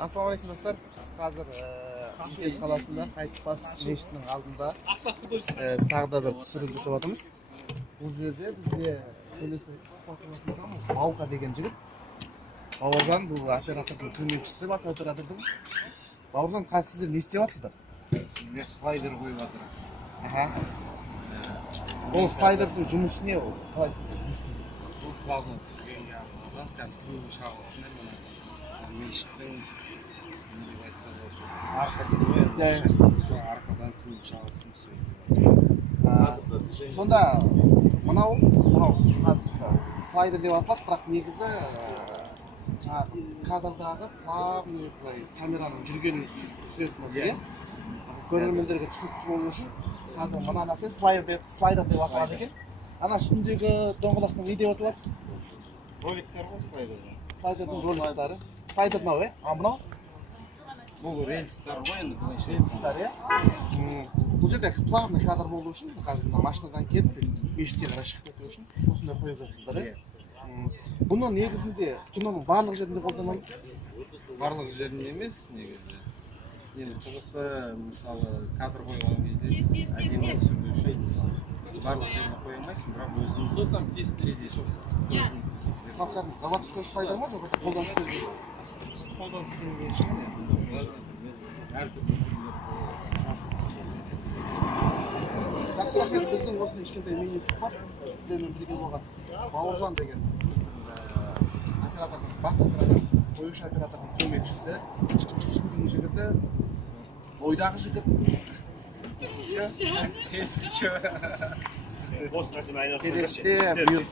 Ассалаумағалейкум достар. Біз қазір Үлкен қаласында Қайтпас мешітінің алдында тағы да бір түсірілім жасап жатырмыз. Бұл жерде бізде Бауыржан деген жігіт. Бауыржан бұл оператордың көмекшісі, бас оператордың. Бауыржан, қазір сіздер не істеп жатсыздар? Бізге слайдер қойып жатыр. Ол слайдердің жұмысы не ол? Қалай сіздер не істейді? Бұл құлағына түсірген яғынан қазір көбі шағылысымен мешіттің не деп айтса болады, арқа дейді ғой, сол арқадан көбі шағылысын түсіреді. Сонда мынау слайдер деп аталады, бірақ негізі кадрдағы плавный камераның жүргенін түсіретін нәрсе. Көрермендерге түсінікті болу үшін қазір мына нәрсе слайдер деп аталады екен. Ана үстіндегі доңғалақтың не деп аталады? Роликтер ғой слайдерде. Слайдердің роликтары. Слайдер мынау, мынау? Бұл рельстар ғой енді былайша. Рельстар, бұл жерде плавный кадр болу үшін, қазір машинадан келіп, мешітке қарай шығып кету үшін осындай қойып жатсыздар. Бұны негізінде киноның барлық жерінде қолданады? Барлық жерінде емес негізі. Енді қызықты, мысалы, кадр қойған кезде әдемі түсіру үшін, мысалы, барлық жеріне қоя алмайсың, бірақ өзінің кездейсоқ. Заводской слайдер ма, жоқ қолдан істелген? Қолдан істелген шығар. Әртүрлі түрлер. Жақсы рахмет, біздің осындай кішкентай мини-сұхбат бар. Сіздермен бірге болған Бауыржан деген оператордың, бас оператор, қоюшы оператордың көмекшісі, шудың жігіті, бойдағы жігіт, келесте